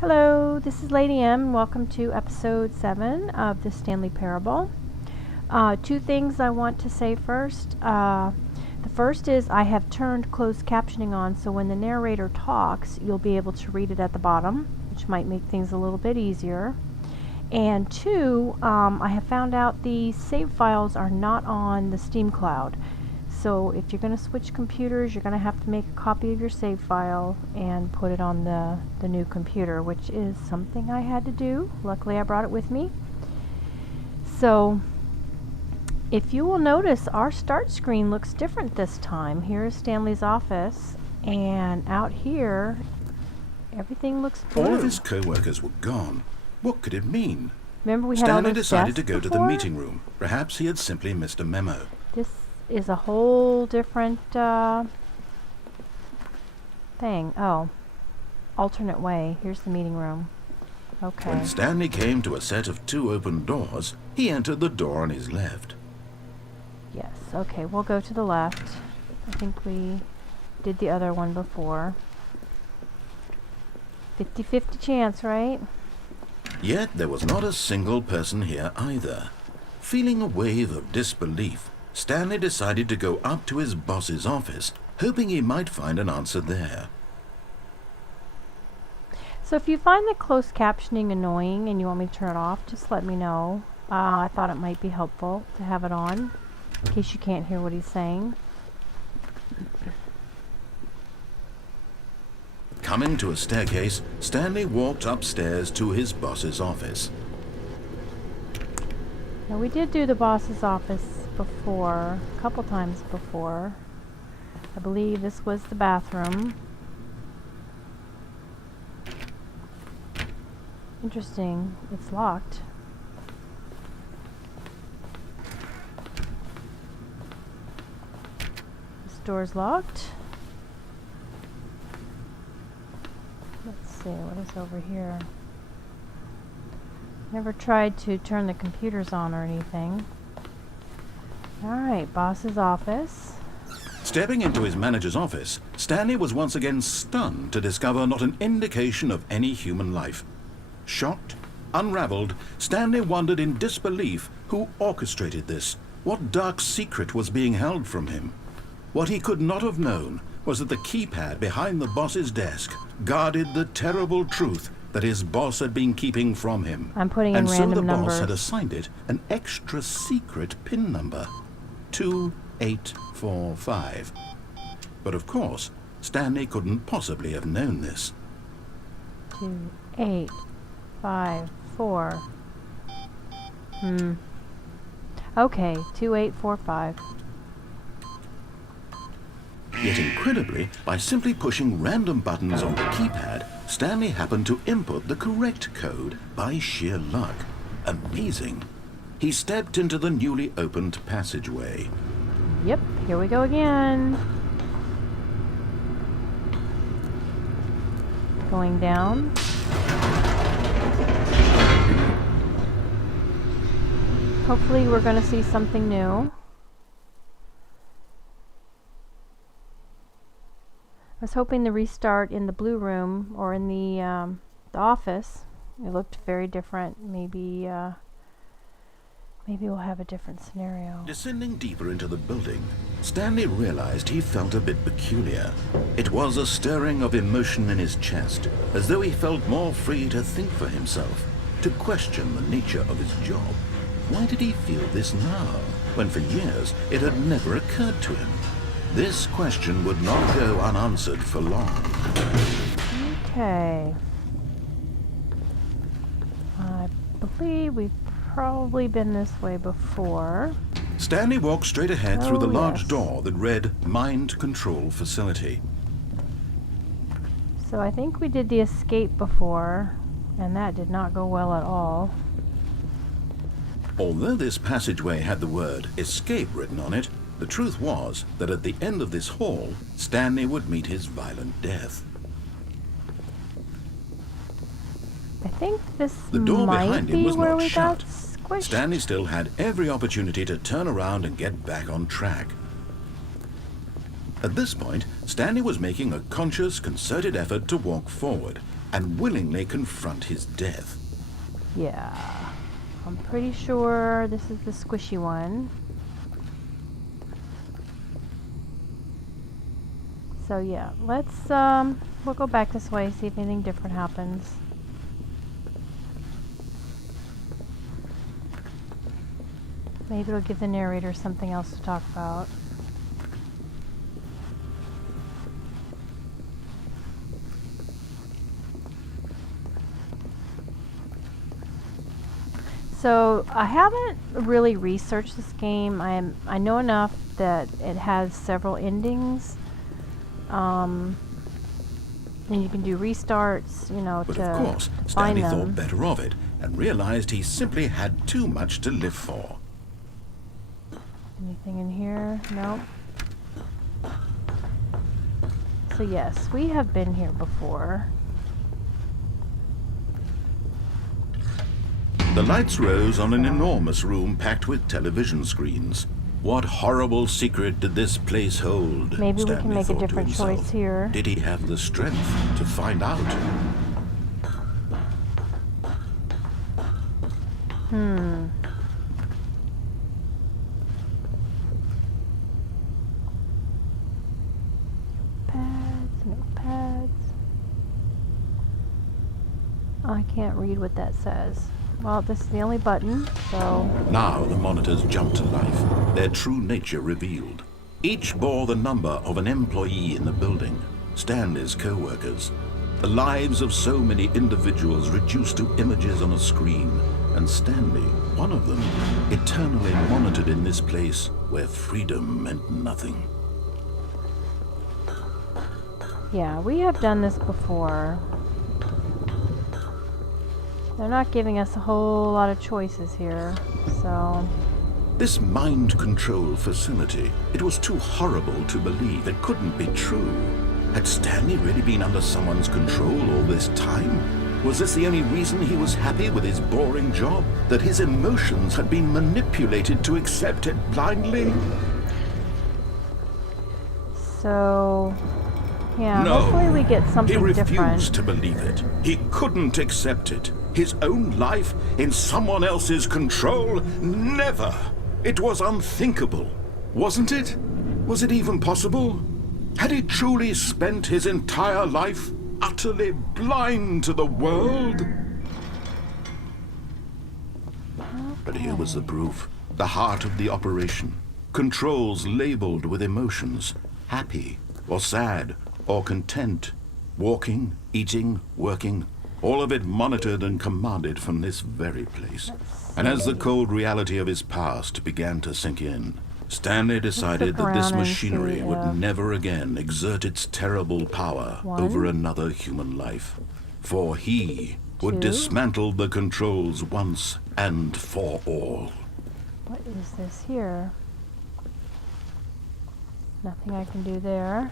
Hello, this is Lady M, and welcome to episode 7 of the Stanley Parable. Two things I want to say first. The first is I have turned closed captioning on, so when the narrator talks, you'll be able to read it at the bottom, which might make things a little bit easier. And two, I have found out the save files are not on the Steam Cloud. So if you're going to switch computers, you're going to have to make a copy of your save file and put it on the new computer, which is something I had to do. Luckily I brought it with me. So if you will notice, our start screen looks different this time. Here is Stanley's office, and out here everything looks blue. All of his co-workers were gone. What could it mean? Remember we had Stanley all those decided to desks go to the before? meeting room. Perhaps he had simply missed a memo. This is a whole different thing. Oh, alternate way. Here's the meeting room. Okay. When Stanley came to a set of 2 open doors, he entered the door on his left. Yes, okay, we'll go to the left. I think we did the other one before. 50-50 chance, right? Yet there was not a single person here either. Feeling a wave of disbelief, Stanley decided to go up to his boss's office, hoping he might find an answer there. So if you find the closed captioning annoying and you want me to turn it off, just let me know. I thought it might be helpful to have it on, in case you can't hear what he's saying. Coming to a staircase, Stanley walked upstairs to his boss's office. Now we did do the boss's office before, a couple times before. I believe this was the bathroom. Interesting, it's locked. This door's locked. Let's see, what is over here? Never tried to turn the computers on or anything. Alright, boss's office. Stepping into his manager's office, Stanley was once again stunned to discover not an indication of any human life. Shocked, unraveled, Stanley wondered in disbelief who orchestrated this, what dark secret was being held from him. What he could not have known was that the keypad behind the boss's desk guarded the terrible truth that his boss had been keeping from him. I'm putting in and so random the numbers. boss had assigned it an extra secret PIN number, 2845. But of course, Stanley couldn't possibly have known this. 2, 8, 5, 4. Okay, 2845. Yet incredibly, by simply pushing random buttons on the keypad, Stanley happened to input the correct code by sheer luck. Amazing. He stepped into the newly opened passageway. Yep, here we go again. Going down. Hopefully we're going to see something new. I was hoping the restart in the blue room or in the office. It looked very different. Maybe we'll have a different scenario. Descending deeper into the building, Stanley realized he felt a bit peculiar. It was a stirring of emotion in his chest, as though he felt more free to think for himself, to question the nature of his job. Why did he feel this now, when for years it had never occurred to him? This question would not go unanswered for long. Okay. I believe we've probably been this way before. Stanley walked straight ahead through the large yes. door that read Mind Control Facility. So I think we did the escape before, and that did not go well at all. Although this passageway had the word escape written on it, the truth was that at the end of this hall, Stanley would meet his violent death. I think this The door might behind him be was where not we shut. got squished. Stanley still had every opportunity to turn around and get back on track. At this point, Stanley was making a conscious, concerted effort to walk forward, and willingly confront his death. Yeah. I'm pretty sure this is the squishy one. So yeah, let's we'll go back this way, see if anything different happens. Maybe it'll give the narrator something else to talk about. So I haven't really researched this game. I know enough that it has several endings. And you can do restarts, you know, But to of course, find Stanley them. thought better of it and realized he simply had too much to live for. Anything in here? Nope. So yes, we have been here before. The lights rose on an enormous room packed with television screens. What horrible secret did this place hold? Maybe we can Stanley make a thought to different himself. choice here. Did he have the strength to find out? No pads. I can't read what that says. Well, this is the only button, so... Now the monitors jumped to life, their true nature revealed. Each bore the number of an employee in the building, Stanley's co-workers. The lives of so many individuals reduced to images on a screen, and Stanley, one of them, eternally monitored in this place where freedom meant nothing. Yeah, we have done this before. They're not giving us a whole lot of choices here, so... This mind control facility, it was too horrible to believe. It couldn't be true. Had Stanley really been under someone's control all this time? Was this the only reason he was happy with his boring job? That his emotions had been manipulated to accept it blindly? So... yeah, No. hopefully we get something He refused different. to believe it. He couldn't accept it. His own life in someone else's control? Never! It was unthinkable. Wasn't it? Was it even possible? Had he truly spent his entire life utterly blind to the world? But here was the proof. The heart of the operation. Controls labeled with emotions. Happy or sad or content. Walking, eating, working. All of it monitored and commanded from this very place. And as the cold reality of his past began to sink in, Stanley decided that this around and machinery see, would never again exert its terrible power over another human life. For he would Two. dismantle the controls once and for all. What is this here? Nothing I can do there.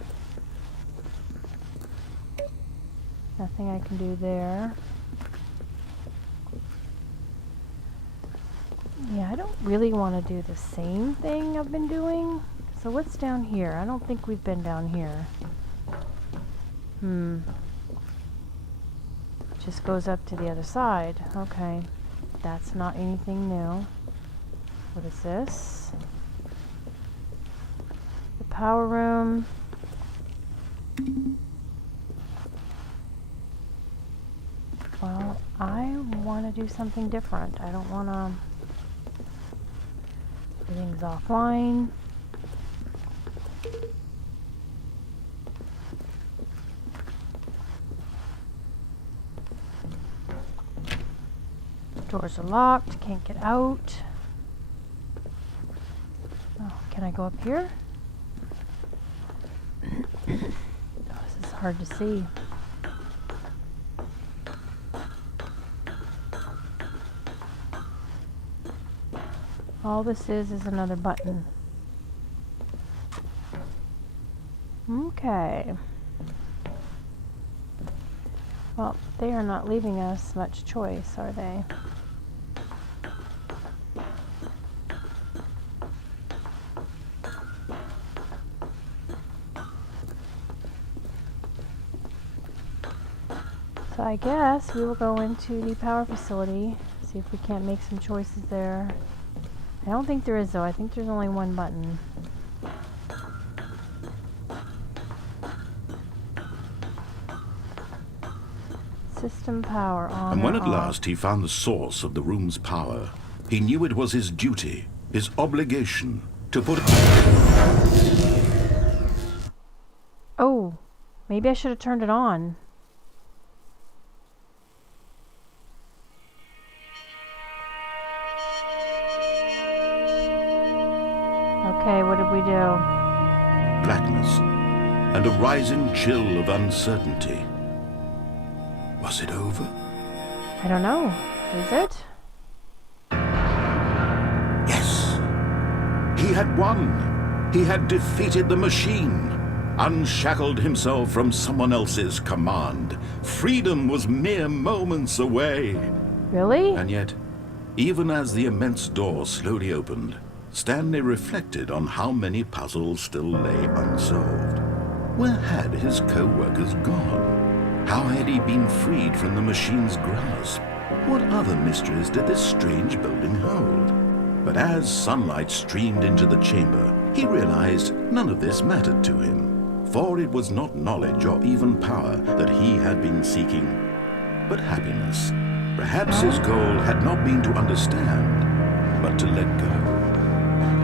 Nothing I can do there. Yeah, I don't really want to do the same thing I've been doing. So what's down here? I don't think we've been down here. Just goes up to the other side. Okay. That's not anything new. What is this? The power room. Well, I want to do something different. I don't want to... Everything's offline. Doors are locked. Can't get out. Oh, can I go up here? Oh, this is hard to see. All this is another button. Okay. Well, they are not leaving us much choice, are they? So I guess we will go into the power facility, see if we can't make some choices there. I don't think there is, though. I think there's only one button. System power on. And when or at off. last he found the source of the room's power, he knew it was his duty, his obligation, to put... Oh, maybe I should have turned it on. Okay, what did we do? blackness and a rising chill of uncertainty. Was it over? I don't know. Is it? Yes. He had won. He had defeated the machine, unshackled himself from someone else's command. Freedom was mere moments away. Really? And yet, even as the immense door slowly opened, Stanley reflected on how many puzzles still lay unsolved. Where had his co-workers gone? How had he been freed from the machine's grasp? What other mysteries did this strange building hold? But as sunlight streamed into the chamber, he realized none of this mattered to him, for it was not knowledge or even power that he had been seeking, but happiness. Perhaps his goal had not been to understand, but to let go.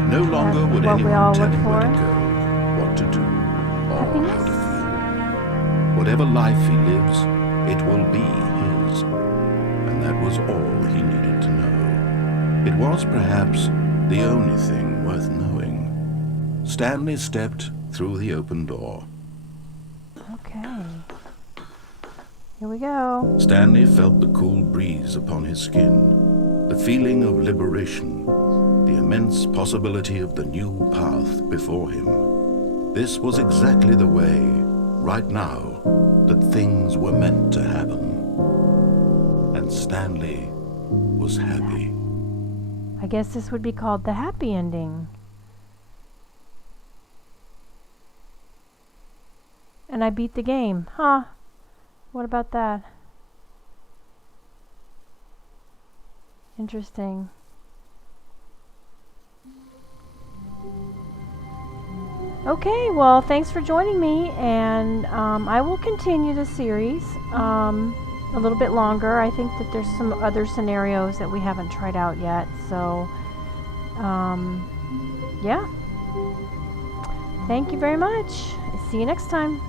No longer would what we anyone all tell look him where to for? go, what to do, or how Happiness? to feel. Whatever life he lives, it will be his. And that was all he needed to know. It was perhaps the only thing worth knowing. Stanley stepped through the open door. Okay. Here we go. Stanley felt the cool breeze upon his skin, the feeling of liberation, the immense possibility of the new path before him. This was exactly the way, right now, that things were meant to happen. And Stanley was happy. I guess this would be called the happy ending. And I beat the game. Huh. What about that? Interesting. Okay, well, thanks for joining me, and I will continue the series a little bit longer. I think that there's some other scenarios that we haven't tried out yet, so yeah. Thank you very much. See you next time.